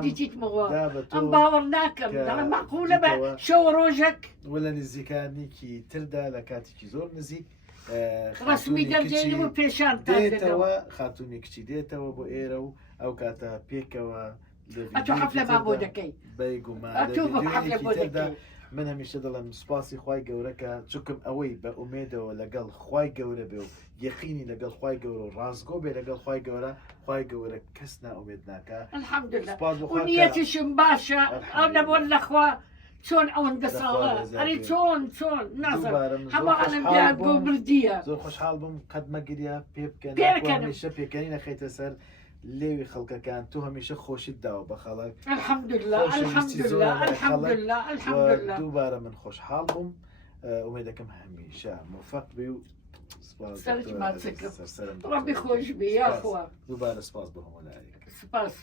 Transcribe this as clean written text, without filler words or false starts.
ديتيت مغوا دابا تۆ ام باورناكم معقوله بقى شو روجك ولا نزیکانێکی تردا لە کاتێکی زۆر نزیک رسمی دەرجێنەوە پێشانتان دێتەوە خاتونی کچی دێتەوە بۆ ئێرە و ئەو کاتە پێکەوە ئەتۆ حەفلە ما بۆ دەکەی ئەتۆ حەفلە بۆ دەکەی من هەمیشە دەڵێم سوپاسی خوای گەورەکە چووکم ئەوەی بە ئومێدەوە لەگەڵ خوای گەورە بێ و یەقینی لەگەڵ خوای گەورە و ڕازگۆ بێ لەگەڵ خوای گەورە کەس نائومێد ناکە الحەمدوللا و نیەتیشم باشە ئەو نەبوون لەخوا چۆن ئەوەن دەساڵە ئەری چۆن نازانم هەموو عالەم دیار بۆ بردیە زۆر خۆشحاڵ بووم قەدمەگیریە پێ بکەن هەمیشە پێکەنی نەخەیتە سەر لێوی خەڵکەکان تو هەمیشە خۆشیت داوە بە خەڵک الحەمدوللا دووبارە من خۆشحاڵ بووم ئومێدەکەم هەمیشە موفەق بێ و ڕەبی خۆش بێ یاخوا دووبارە سپاس بۆ هەموو لایەک سپاس